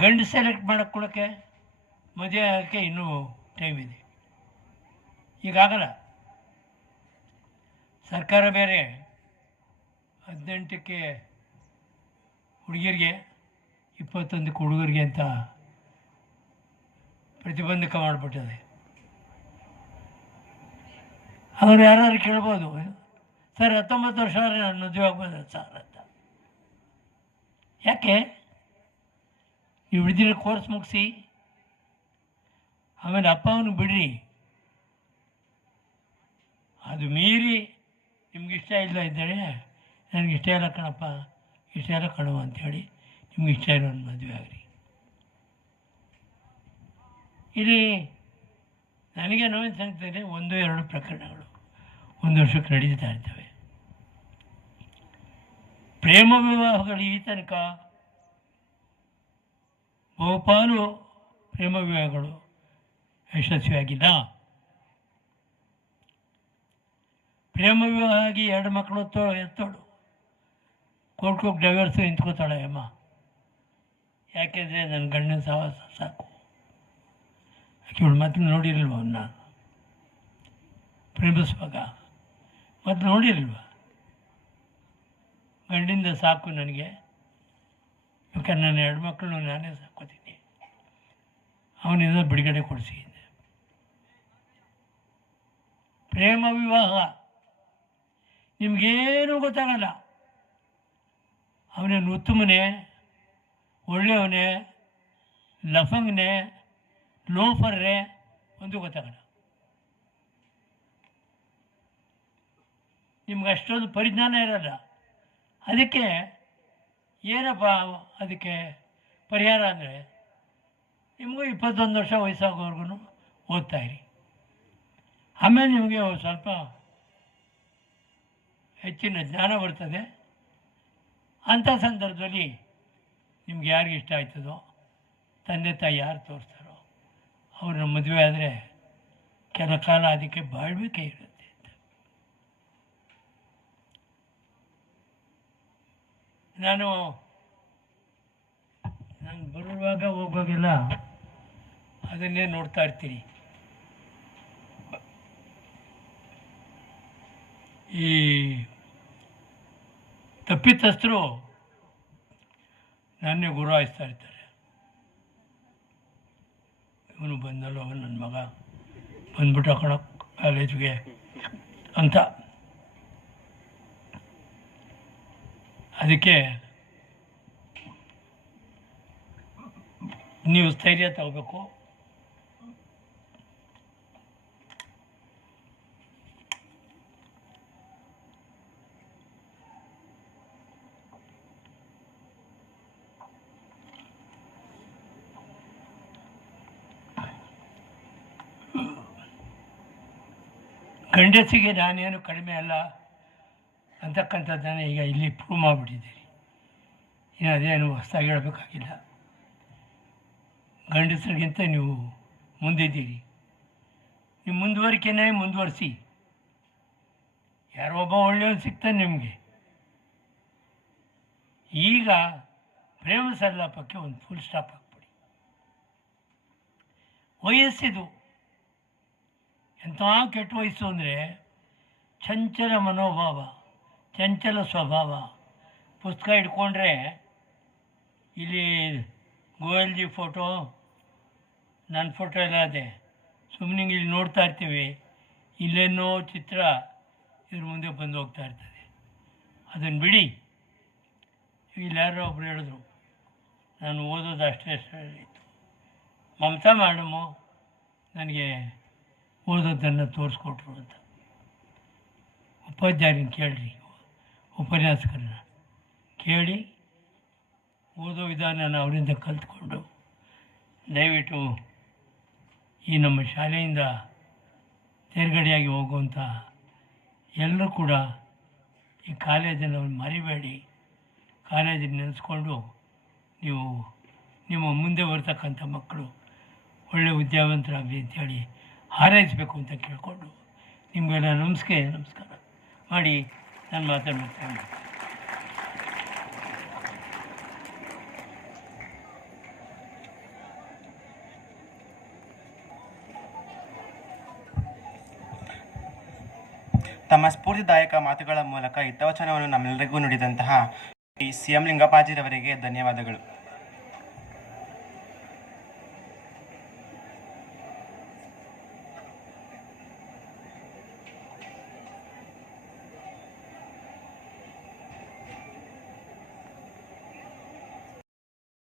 ಗಂಡು ಸೆಲೆಕ್ಟ್ ಕೊಡೋಕ್ಕೆ ಮದುವೆ ಆಗೋಕ್ಕೆ ಇನ್ನೂ ಟೈಮ್ ಇದೆ. ಈಗಾಗಲ್ಲ. ಸರ್ಕಾರ ಬೇರೆ 18ಕ್ಕೆ ಹುಡುಗಿಯರಿಗೆ 21ಕ್ಕೆ ಹುಡುಗರಿಗೆ ಅಂತ ಪ್ರತಿಬಂಧಕ ಮಾಡಿಬಿಟ್ಟಿದೆ. ಅವರು ಯಾರು ಕೇಳ್ಬೋದು, ಸರ್ 19 ವರ್ಷ ಆದರೆ ನಾನು ಮದುವೆ ಆಗ್ಬೋದು ಸರ್ ಅಂತ. ಯಾಕೆ? ನೀವು ಹಿಡಿದಿರೋ ಕೋರ್ಸ್ ಮುಗಿಸಿ ಆಮೇಲೆ ಅಪ್ಪ ಅವನು ಬಿಡ್ರಿ. ಅದು ಮೀರಿ ನಿಮ್ಗೆ ಇಷ್ಟ ಇಲ್ಲ ಇದ್ದರೆ ನನಗೆ ಇಷ್ಟ ಇಲ್ಲ ಕಣಪ್ಪ, ಇಷ್ಟ ಇಲ್ಲ ಕಣವ ಅಂಥೇಳಿ ನಿಮ್ಗೆ ಇಷ್ಟ ಇರೋ ಒಂದು ಮದುವೆ ಆಗ್ರಿ. ಇಲ್ಲಿ ನನಗೆ ನೋವಿನ ಸಂಗತಿಯಲ್ಲಿ 1-2 ಪ್ರಕರಣಗಳು 1 ವರ್ಷಕ್ಕೆ ನಡೀತಾ ಇರ್ತವೆ. ಪ್ರೇಮ ವಿವಾಹಗಳು ಈ ತನಕ ಬಹುಪಾಲು ಪ್ರೇಮ ವಿವಾಹಗಳು ಯಶಸ್ವಿಯಾಗಿಲ್ಲ. ಪ್ರೇಮ ವಿವಾಹ ಆಗಿ 2 ಮಕ್ಕಳು ಎತ್ತೋಳು ಕೋರ್ಟ್ಗೆ ಹೋಗಿ ಡೈವರ್ಸು ನಿಂತ್ಕೋತಾಳೆ ಅಮ್ಮ. ಯಾಕೆಂದರೆ ನನ್ನ ಗಂಡನ ಸಹವಾಸ ಸಾಕು. ಆಕೆ ಇವಳು ಮೊದಲು ನೋಡಿರಲ್ವ ಅವನ್ನ ಪ್ರೇಮಿಸುವಾಗ? ಮೊದಲು ನೋಡಿರಲ್ವ? ಗಂಡಿಂದ ಸಾಕು ನನಗೆ, ಯಾಕಂದ್ರೆ ನನ್ನ 2 ಮಕ್ಕಳನ್ನು ನಾನೇ ಸಾಕೋತೀನಿ, ಅವನಿಂದ ಬಿಡುಗಡೆ ಕೊಡಿಸಿ. ಪ್ರೇಮ ವಿವಾಹ ನಿಮಗೇನೂ ಗೊತ್ತಾಗಲ್ಲ. ಅವನೇನು ಉತ್ತಮನೇ, ಒಳ್ಳೆಯವನೇ, ಲಫಂಗನೇ, ಲೋಫರ್ರೇ ಒಂದು ಗೊತ್ತಾಗಲ್ಲ. ನಿಮ್ಗೆ ಅಷ್ಟೊಂದು ಪರಿಜ್ಞಾನ ಇರಲ್ಲ. ಅದಕ್ಕೆ ಏನಪ್ಪ ಅದಕ್ಕೆ ಪರಿಹಾರ ಅಂದರೆ, ನಿಮಗೂ 21 ವರ್ಷ ವಯಸ್ಸಾಗೋವರೆಗೂ ಓದ್ತಾಯಿರಿ. ಆಮೇಲೆ ನಿಮಗೆ ಸ್ವಲ್ಪ ಹೆಚ್ಚಿನ ಜ್ಞಾನ ಬರ್ತದೆ. ಅಂಥ ಸಂದರ್ಭದಲ್ಲಿ ನಿಮ್ಗೆ ಯಾರಿಗೆ ಇಷ್ಟ ಆಯ್ತದೋ, ತಂದೆ ತಾಯಿ ಯಾರು ತೋರಿಸ್ತಾರೋ ಅವ್ರನ್ನ ಮದುವೆ ಆದರೆ ಕೆಲ ಕಾಲ ಅದಕ್ಕೆ ಬಾಳ್ವಿಕೆ ಇರುತ್ತೆ ಅಂತ. ನಾನು ಬರುವಾಗ ಹೋಗುವಾಗೆಲ್ಲ ಅದನ್ನೇ ನೋಡ್ತಾ ಇರ್ತೀನಿ. ಈ ತಪ್ಪಿತಸ್ಥರು ನನ್ನೇ ಗುರಾಯಿಸ್ತಾ ಇರ್ತಾರೆ. ಇವನು ಬಂದಲ್ಲ, ಅವನು ನನ್ನ ಮಗ ಬಂದ್ಬಿಟ್ಟು ಕಣೋ ಕಾಲೇಜ್ಗೆ ಅಂತ. ಅದಕ್ಕೆ ನೀವು ಸ್ಥೈರ್ಯ ತಗೋಬೇಕು. ಗಂಡಸಿಗೆ ನಾನೇನು ಕಡಿಮೆ ಅಲ್ಲ ಅಂತಕ್ಕಂಥದ್ದನ್ನು ಈಗ ಇಲ್ಲಿ ಪ್ರೂವ್ ಮಾಡಿಬಿಟ್ಟಿದ್ದೀರಿ. ಇನ್ನು ಅದೇನು ಹೊಸದಾಗಿ ಹೇಳಬೇಕಾಗಿಲ್ಲ. ಗಂಡಸರಿಗಿಂತ ನೀವು ಮುಂದಿದ್ದೀರಿ. ನೀವು ಮುಂದುವರಿಕೆನೇ ಮುಂದುವರಿಸಿ. ಯಾರೋ ಒಬ್ಬ ಒಳ್ಳೆಯವನು ಸಿಗ್ತಾನೆ ನಿಮಗೆ. ಈಗ ಪ್ರೇಮ ಸಲ್ಲಾಪಕ್ಕೆ ಒಂದು ಫುಲ್ ಸ್ಟಾಪ್ ಹಾಕ್ಬಿಡಿ. ವಯಸ್ಸಿದು ಎಂಥ ಕೆಟ್ಟ ವಯಸ್ಸು ಅಂದರೆ ಚಂಚಲ ಮನೋಭಾವ, ಚಂಚಲ ಸ್ವಭಾವ. ಪುಸ್ತಕ ಇಟ್ಕೊಂಡ್ರೆ ಇಲ್ಲಿ ಗೋಯಲ್ಜಿ ಫೋಟೋ, ನನ್ನ ಫೋಟೋ ಎಲ್ಲ ಅದೇ. ಸುಮ್ಮನೆ ಇಲ್ಲಿ ನೋಡ್ತಾ ಇರ್ತೀವಿ, ಇಲ್ಲೇನೋ ಚಿತ್ರ ಇದ್ರ ಮುಂದೆ ಬಂದು ಹೋಗ್ತಾ ಇರ್ತದೆ. ಅದನ್ನು ಬಿಡಿ. ಇಲ್ಲಿ ಯಾರೋ ಒಬ್ರು ಹೇಳಿದ್ರು, ನಾನು ಓದೋದು ಅಷ್ಟೇ ಇತ್ತು. ಮಮತಾ ಮೇಡಮು ನನಗೆ ಓದೋದನ್ನು ತೋರಿಸ್ಕೊಟ್ರು ಅಂತ. ಉಪಾಧ್ಯಾಯರನ್ನ ಕೇಳಿರಿ, ಉಪನ್ಯಾಸಕರನ್ನ ಕೇಳಿ ಓದೋ ವಿಧಾನನ ಅವರಿಂದ ಕಲ್ತ್ಕೊಂಡು ದಯವಿಟ್ಟು ಈ ನಮ್ಮ ಶಾಲೆಯಿಂದ ತೇರ್ಗಡೆಯಾಗಿ ಹೋಗುವಂಥ ಎಲ್ಲರೂ ಕೂಡ ಈ ಕಾಲೇಜನ್ನು ಮರಿಬೇಡಿ. ಕಾಲೇಜನ್ನು ನೆನೆಸ್ಕೊಂಡು ನೀವು ನಿಮ್ಮ ಮುಂದೆ ಬರ್ತಕ್ಕಂಥ ಮಕ್ಕಳು ಒಳ್ಳೆಯ ವಿದ್ಯಾವಂತರಾಗಲಿ ಅಂಥೇಳಿ ಹಾರೈಸಬೇಕು ಅಂತ ಕೇಳಿಕೊಂಡು ನಿಮಗೆಲ್ಲ ನಮಸ್ಕಾರ ಮಾಡಿ ನಾನು ಮಾತಾಡ್ತೀನಿ. ತಮ್ಮ ಸ್ಫೂರ್ತಿದಾಯಕ ಮಾತುಗಳ ಮೂಲಕ ಹಿತವಚನವನ್ನು ನಮ್ಮೆಲ್ಲರಿಗೂ ನುಡಿದಂತಹ ಸಿ ಎಂ ಲಿಂಗಪ್ಪಾಜಿರವರಿಗೆ ಧನ್ಯವಾದಗಳು.